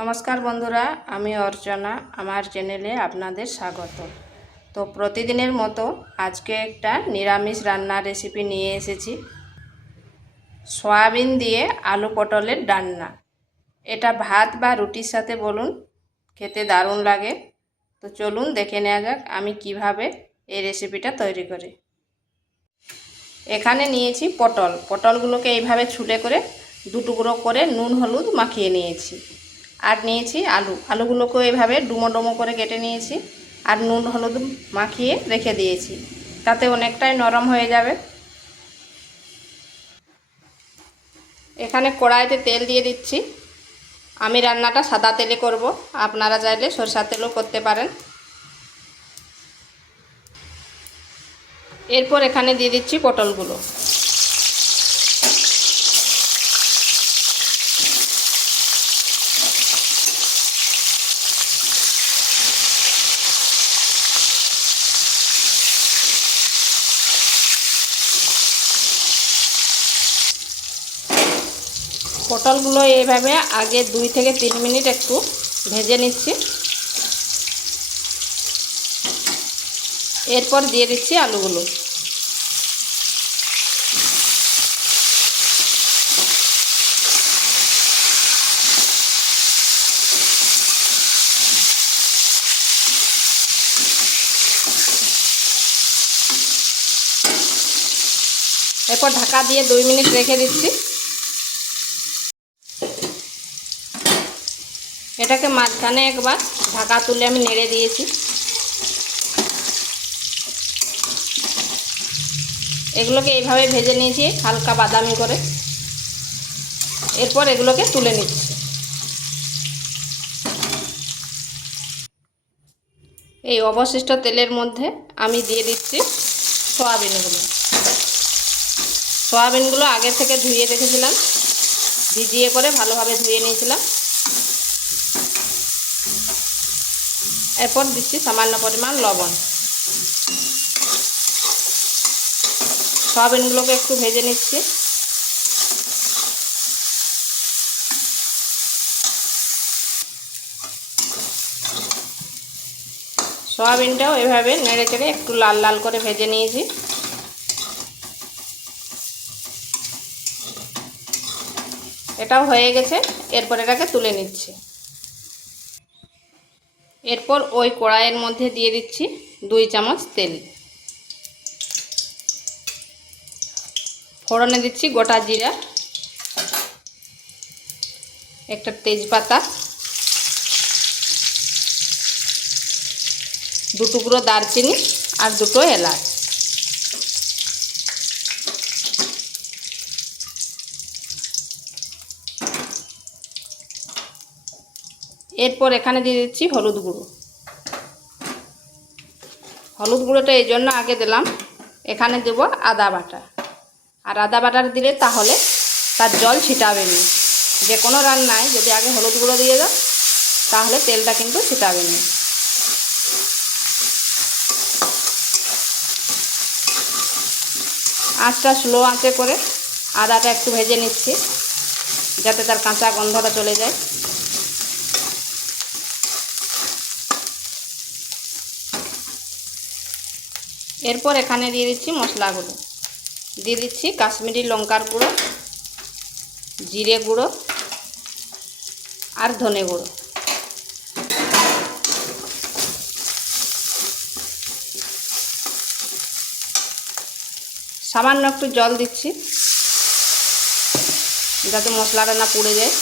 নমস্কার বন্ধুরা, আমি অর্চনা। আমার চ্যানেলে আপনাদের স্বাগত। তো প্রতিদিনের মতো আজকে একটা নিরামিষ রান্নার রেসিপি নিয়ে এসেছি। সয়াবিন দিয়ে আলু পটলের ডালনা। এটা ভাত বা রুটির সাথে বলুন, খেতে দারুণ লাগে। তো চলুন দেখে নেওয়া যাক আমি কিভাবে এই রেসিপিটা তৈরি করি। এখানে নিয়েছি পটলগুলোকে এইভাবে ছুলে করে দু টুকরো করে নুন হলুদ মাখিয়ে নিয়েছি। আর নিয়েছি আলুগুলোকেও এইভাবে ডুমো ডুমো করে কেটে নিয়েছি আর নুন হলুদ মাখিয়ে রেখে দিয়েছি, তাতে অনেকটাই নরম হয়ে যাবে। এখানে কড়াইতে তেল দিয়ে দিচ্ছি। আমি রান্নাটা সাদা তেলে করব, আপনারা চাইলে সরষের তেলও করতে পারেন। এরপর এখানে দিয়ে দিচ্ছি পটলগুলো। পটলগুলো এইভাবে আগে 2 থেকে 3 মিনিট একটু ভেজে নিচ্ছি। এরপর দিয়ে দিচ্ছি আলুগুলো। এরপর ঢাকা দিয়ে 2 মিনিট রেখে দিচ্ছি। এটাকে মাঝখানে একবার ঢাকা তুলে আমি নেড়ে দিয়েছি। এগুলোকে এইভাবে ভেজে নিয়েছি হালকা বাদামি করে। এরপর এগুলোকে তুলে নিচ্ছি। এই অবশিষ্ট তেলের মধ্যে আমি দিয়ে দিচ্ছি সয়াবিনগুলো আগে থেকে ধুয়ে রেখেছিলাম, ভিজিয়ে করে ভালোভাবে ধুয়ে নিয়েছিলাম। এরপর দিচ্ছি সামান্য পরিমাণ লবণ। সয়াবিনগুলোকে একটু ভেজে নিচ্ছি। সয়াবিনটাও এভাবে নেড়ে চেড়ে একটু লাল লাল করে ভেজে নিয়েছি। এটাও হয়ে গেছে। এরপর এটাকে তুলে নিচ্ছি। এরপর ওই কড়াইয়ের মধ্যে দিয়ে দিচ্ছি 2 চামচ তেল। ফোড়নে দিচ্ছি গোটা জিরা, একটা তেজপাতা, 2 টুকরো দারচিনি আর 2টো এলাচ। এরপর এখানে দিয়ে দিচ্ছি হলুদ গুঁড়ো। হলুদ গুঁড়োটা এই জন্য আগে দিলাম, এখানে দেব আদা বাটা। আর আদা বাটা দিলে তাহলে তার জল ছিটাবে না। যে কোনো রান্নায় যদি আগে হলুদ গুঁড়ো দিয়ে দাও তাহলে তেলটা কিন্তু ছিটাবে না। আঁচটা স্লো আঁচে করে আদাটা একটু ভেজে নিচ্ছি, যাতে তার কাঁচা গন্ধটা চলে যায়। এরপর এখানে দিয়ে দিচ্ছি মশলাগুলো। দিয়ে দিচ্ছি কাশ্মীরি লঙ্কার গুঁড়ো, জিরে গুঁড়ো আর ধনে গুঁড়ো। সামান্য একটু জল দিচ্ছি, যাতে মশলাটা না পুড়ে যায়।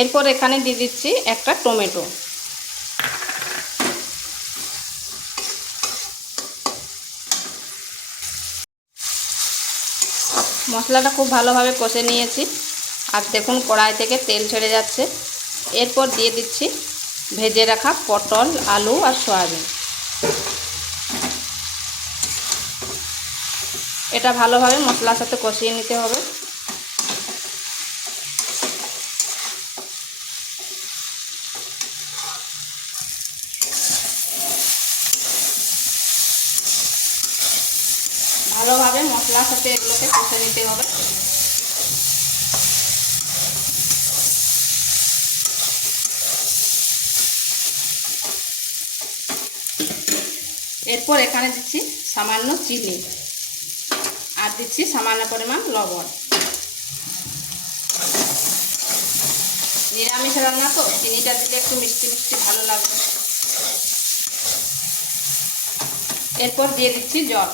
এরপর এখানে দিয়ে দিচ্ছি একটা টমেটো। মশলাটা খুব ভালোভাবে কষে নিয়েছি আর দেখুন কড়াই থেকে তেল ছেড়ে যাচ্ছে। এরপর দিয়ে দিচ্ছি ভেজে রাখা পটল, আলু আর সয়াবিন। এটা ভালোভাবে মশলার সাথে কষিয়ে নিতে হবে। ভালোভাবে মশলার সাথে এগুলোকে কষে নিতে হবে। এরপর এখানে দিচ্ছি সামান্য চিনি আর দিচ্ছি সামান্য পরিমাণ লবণ। নিরামিষ রান্না তো চিনিটা দিলে একটু মিষ্টি মিষ্টি ভালো লাগবে। এরপর দিয়ে দিচ্ছি জল।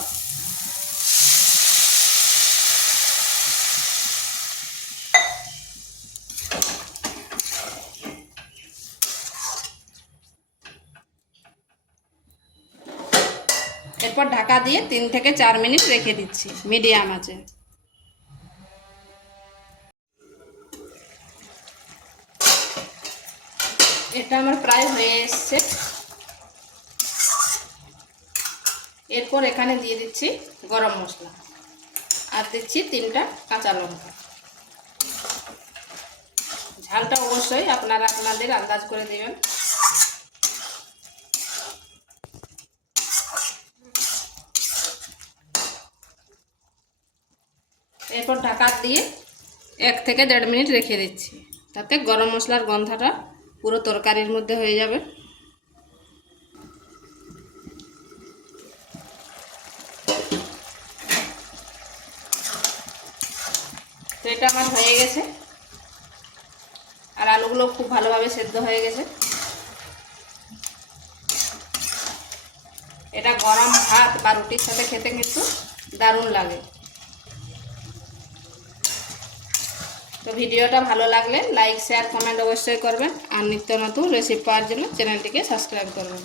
এরপর ঢাকা দিয়ে 3 থেকে 4 মিনিট রেখে দিচ্ছি মিডিয়াম আঁচে। এটা আমার প্রায় হয়ে এসছে। এরপর এখানে দিয়ে দিচ্ছি গরম মশলা আর দিচ্ছি 3টা কাঁচা লঙ্কা। ঝালটা অবশ্যই আপনারা আপনাদের আন্দাজ করে দেবেন। এরপর ঢাকা দিয়ে 1 থেকে 1.5 মিনিট রেখে দিচ্ছি, তাতে গরম মশলার গন্ধটা পুরো তরকারির মধ্যে হয়ে যাবে। তো এটা আমার হয়ে গেছে আর আলুগুলো খুব ভালোভাবে সেদ্ধ হয়ে গেছে। এটা গরম ভাত বা রুটির সাথে খেতে কিন্তু দারুণ লাগে। তো ভিডিওটা ভালো লাগলে লাইক শেয়ার কমেন্ট অবশ্যই করবেন আর নিত্য নতুন রেসিপি পাওয়ার জন্য চ্যানেলটিকে সাবস্ক্রাইব করবেন।